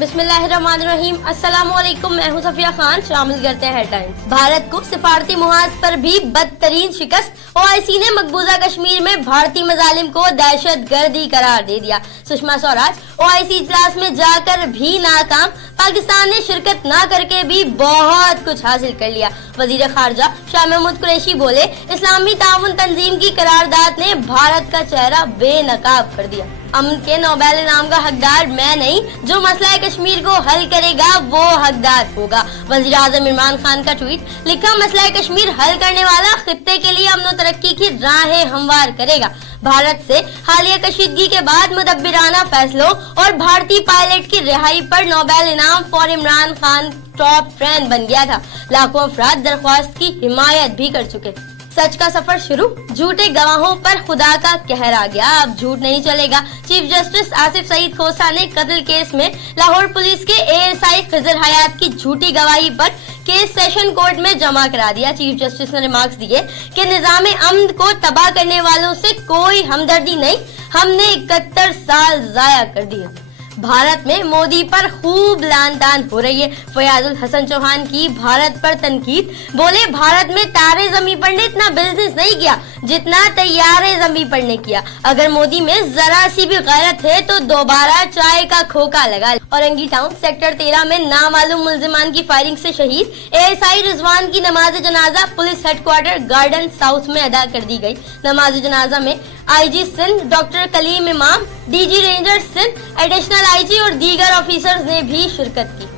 बिस्मिल्लाहिर्रहमानिर्रहीम। अस्सलाम वालेकुम, मैं हूं सफिया खान। शामिल करते हैं हेडलाइंस। भारत को सिफारती मुहाज पर भी बदतरीन शिकस्त। ओआईसी ने मकबूजा कश्मीर में भारतीय मजालिम को दहशतगर्दी करार दे दिया। सुषमा स्वराज ओआईसी इजलास में जाकर भी नाकाम। पाकिस्तान ने शिरकत ना करके भी बहुत कुछ हासिल कर लिया। वजीर खारजा शाह महमूद कुरैशी बोले, इस्लामी ताउन तंजीम की करारदाद ने भारत का चेहरा बेनकाब कर दिया। अमन के नोबेल इनाम का हकदार मैं नहीं, जो मसला कश्मीर को हल करेगा वो हकदार होगा। वजीर आजम इमरान खान का ट्वीट, लिखा मसला कश्मीर हल करने वाला खित्ते के लिए अमन तरक्की की राहें हमवार करेगा। भारत से हालिया कशीदगी के बाद मुदब्बिराना फैसलों और भारतीय पायलट की रिहाई पर नोबेल इनाम for Imran Khan top trend बन गया था। लाखों अफराद दरख्वास्त की हिमायत भी कर चुके। सच का सफर शुरू, झूठे गवाहों पर खुदा का कहर आ गया, अब झूठ नहीं चलेगा। चीफ जस्टिस आसिफ सईद खोसा ने कत्ल केस में लाहौर पुलिस के एएसआई खिजर हयात की झूठी गवाही पर केस सेशन कोर्ट में जमा करा दिया। चीफ जस्टिस ने रिमार्क्स दिए कि निजाम अमन को तबाह करने वालों से कोई हमदर्दी नहीं, हमने 71 साल जाया कर दिए। भारत में मोदी पर खूब लान तान हो रही है। फयाजुल हसन चौहान की भारत पर तनकीद, बोले भारत में तारे जमी पर ने इतना बिजनेस नहीं किया जितना तैयारे जमी पर ने किया। अगर मोदी में जरा सी भी गैरत है तो दोबारा चाय का खोखा लगा। औरंगी टाउन सेक्टर 13 में नामालूम मुल्जिमान की फायरिंग से शहीद एएसआई रिजवान की नमाज जनाजा पुलिस हेडक्वार्टर गार्डन साउथ में अदा कर दी गई। नमाज जनाजा में IG Sindh doctor Kaleem Imam, DG ranger Sindh, additional IG और दीगर ऑफिसर्स ने भी शिरकत की।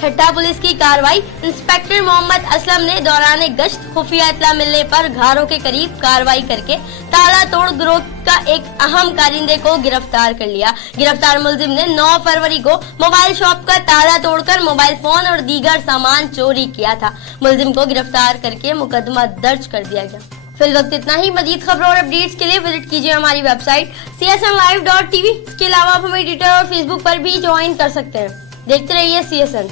ठट्टा पुलिस की कार्रवाई, इंस्पेक्टर मोहम्मद असलम ने दौरान गश्त खुफिया इत्तला मिलने पर घरों के करीब कार्रवाई करके ताला तोड़ गिरोह का एक अहम कारिंदे को गिरफ्तार कर लिया। गिरफ्तार मुलजिम ने 9 फरवरी को मोबाइल शॉप का ताला तोड़कर मोबाइल फोन और दीगर सामान चोरी किया था। मुलजिम को गिरफ्तार करके मुकदमा दर्ज कर दिया गया। फिल वक्त इतना ही। मजीद खबरों और अपडेट्स के लिए विजिट कीजिए हमारी वेबसाइट csnlive.tv। इसके अलावा आप हमें ट्विटर और फेसबुक पर भी ज्वाइन कर सकते हैं। देखते रहिए CSN।